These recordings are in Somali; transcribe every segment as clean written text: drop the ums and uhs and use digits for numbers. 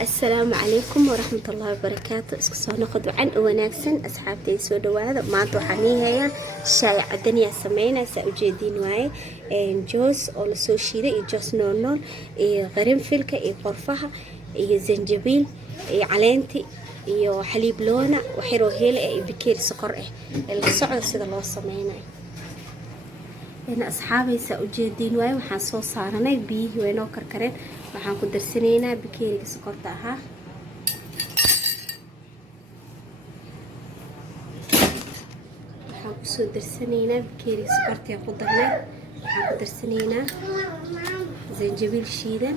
السلام عليكم ورحمة الله وبركاته. اسكو soo noqod wacan oo wanaagsan asxaabtay soo dhawaada. maanta waxaan niyahay shaay cadaniya sameynaysa u jeedin waaye joos oo la soo shiiday iyo joos nool iyo qarinfilka iyo qorfaha iyo zanjabiil iyo caleenti iyo xaliib loona waxiro heel iyo bikeeri sokor la socdo sida loo sameynayo. asxaabaysa u jeedin waaye waxaan soo saaranay biyihii way noo karkareen. waxaan ku darsanaynaa bikeeriga sokorta ahaa. waxaan ku soo darsanaynaa bikeeriga sokorta ku darnay. waxaan ku darsanaynaa zanjabiil shiidan.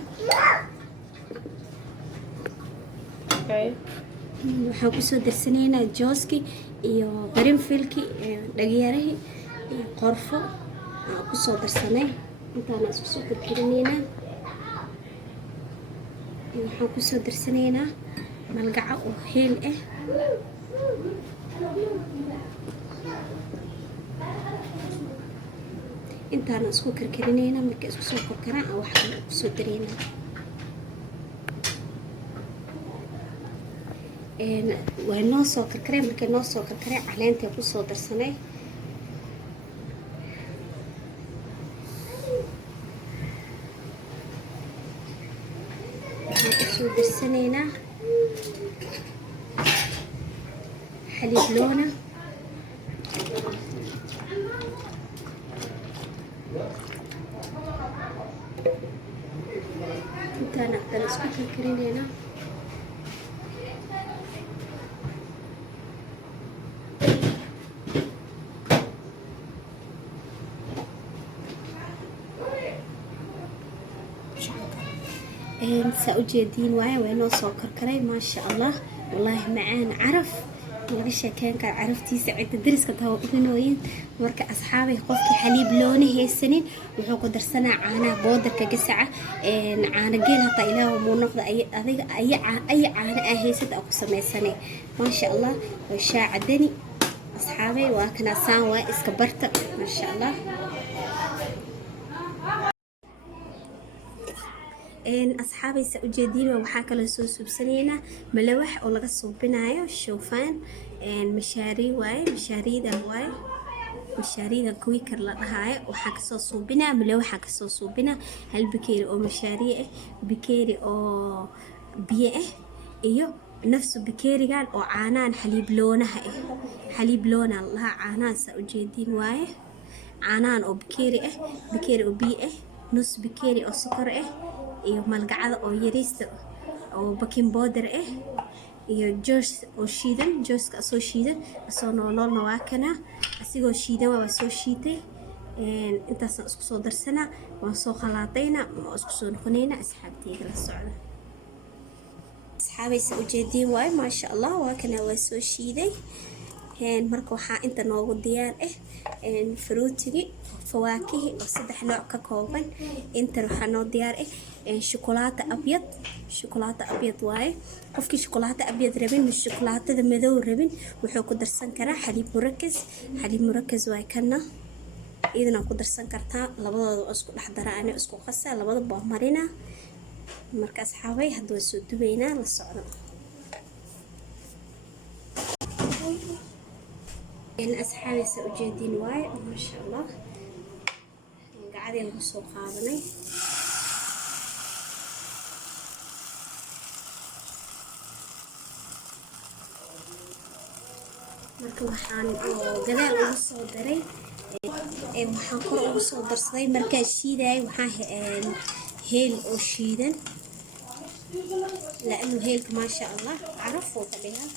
waxaan ku soo darsanaynaa jooski iyo qarinfilki dhagyarahi iyo qorfo aan ku soo darsanay. intaana isku soo karkarinaynaa. waxaan ku soo darsanaynaa malgaca oo heel intaana isku karkarinaynaa. marka isku soo karkaraan aan wax kale ku soo dareynaa. way noo soo karkareen. markay noo soo karkareen caleenta ku soo darsanay. waxaan darsanaynaa xaliib loona. intaan hadana isku karkarinaynaa. saa u jeedin waaye way noo soo karkaray maasha Allah. wallaahi macaan caraf laga sheekeyn kara caraftiisa cidda dariska taa ugunooyin. marka asxaabay qofkii xaliib loona haysanin wuxuu ku darsanaa caanaha boodarka gasaca caana geel hataa ilaahu muu noqda adiga ay caana haysad ku samaysanay maasha Allah. waa shaay cadani asxaabay waa kana saan waa iska barta maasha Allah. asxaabaysa u jeedin waxaa kala soo suubsanaynaa malawax oo laga suubinayo shoofaan mashaari waaye mashaarida kuwikar la dhahayo. waxaa kasoo suubinaa malawaxa kasoo suubinaa hal bikeeri oo mashaariye bikeeri oo biyo iyo nafsu bikeerigan oo caanaan xaliib loonaha xaliib loona la caanaasa u jeedin waaye caanaan oo bikeeri oo biyo nus bikeeri oo sokor iyo malgacada oo yariista oo baking powder iyo joos oo shiidan jooska soo shiidan soo noolna waa kana asigoo shiidan waa soo shiitay. intaas isku soo darsanaa waan soo khalaatayna oo isku soo noqonayna asxaabtayga la socda. asxaabaysa u jeedin waay maasha Allah waa kana waa soo shiiday. marka waxaa inta noogu diyaar fruutigi fawaakihi oo saddex nooc ka kooban. inta waxaa noo diyaar shukulaato abyad waaye. qofkii shukulaato abyad rabin shukulaatada madow rabin wuxuu ku darsan karaa xaliib murakas waaye kana idina ku darsan kartaa. labadooda oo isku dhex dara ana isku qasa labada baa marina. marka asxaabay hadda soo dubaynaa la socdo. asxaabaysa u jeedin waaye maasha Allah gacadii lagu soo qaadanay. marka waxaan gadaal ugu soo daray waxaan kor ugu soo darsaday markaa shiiday waxaan heel oo shiidan laanu heelka maasha Allah caraf oo ka dhigaa.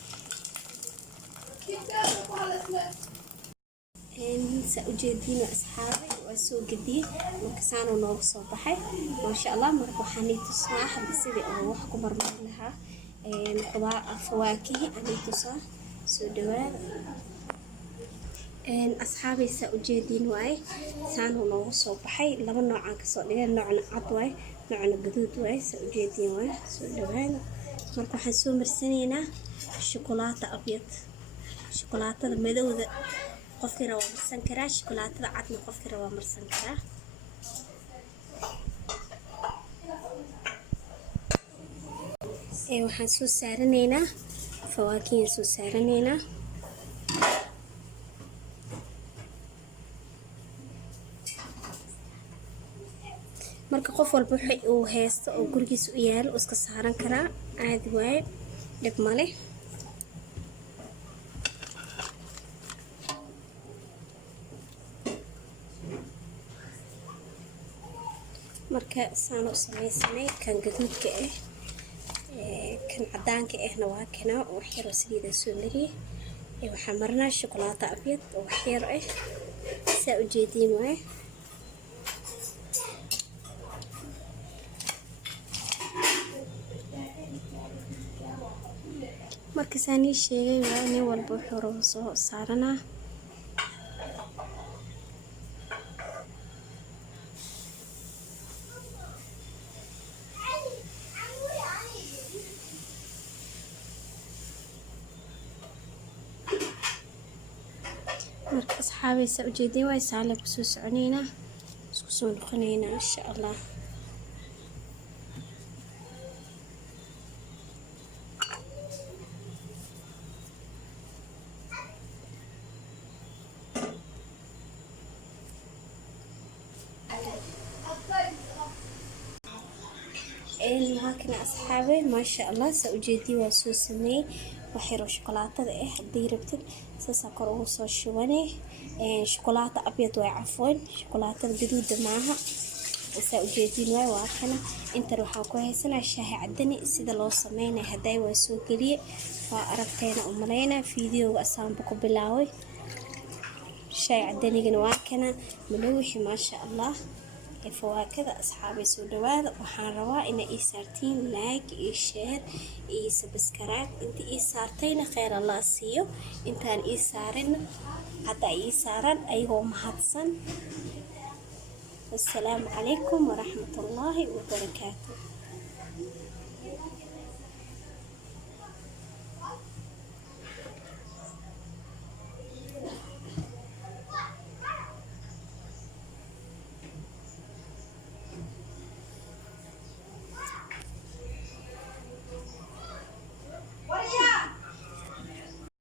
sa u jeedin asxaabay waa soo gadiyay marka saano nooga soo baxay maasha Allah. marka waxaan tusnaa hadda sidii oo wax ku marmar lahaa qudaar fawaakihi aan tusnaa soo dhawaada. asxaabaysa u jeedin waaye saano nooga soo baxay laba nooc aan ka soo dhigay noocna cad waaye noocna gaduud waaye. sa u jeedin waaye soo dhawaada. marka waxaan soo marsanaynaa shukulaato abyad shukulaatada madowda qofkii raba marsan karaa shukulaatada cadna qofkii raba marsan karaa. waxaan soo saaranaynaa fawaakiyan soo saaranaynaa. marka qof walba wixii uu haysto oo gurigiisa u yaalo iska saaran karaa, caadi waaye, dhib male. marka saan u samaysanay kan gaduudka ah, kan cadaanka ahna waa kana wax yar oo saliida soo mariyay. waxaan marnaa shukulaato abyad oo wax yar ah saa u jeediin waaye. marka saan ii sheegay waa nin walba wuxuu rabo soo saaranaa. marka asxaabaysa ujeedin way saale ku soo soconeynaa, isku soo noqoneynaa insha Allah. هاكنا أصحابي ما شاء الله سأجدي وسوسمي وحيرو شوكولاتة حدي ربتن سأسكر وصو شواني شوكولاتة أبيض وعفون شوكولاتة جدود معها سأجدي نوع واحنا انت روحا كويسنا الشاهي عدني سيدا لو سمينا هداي وسوقلي فأربتين أمرينا فيديو أسام بكو بلاوي الشاي عدني جنواكنا ملوحي ما شاء الله. فواكه أصحابي سو دواada waxaan rabaa in ay saartiin like iyo share iyo subscribe. inta ay saartayna khayr Allah siiyo, intaan ay saarin hada ay saaran ayagoo mahadsan. Assalaamu calaykum wa rahmatullaahi wa barakaatuh.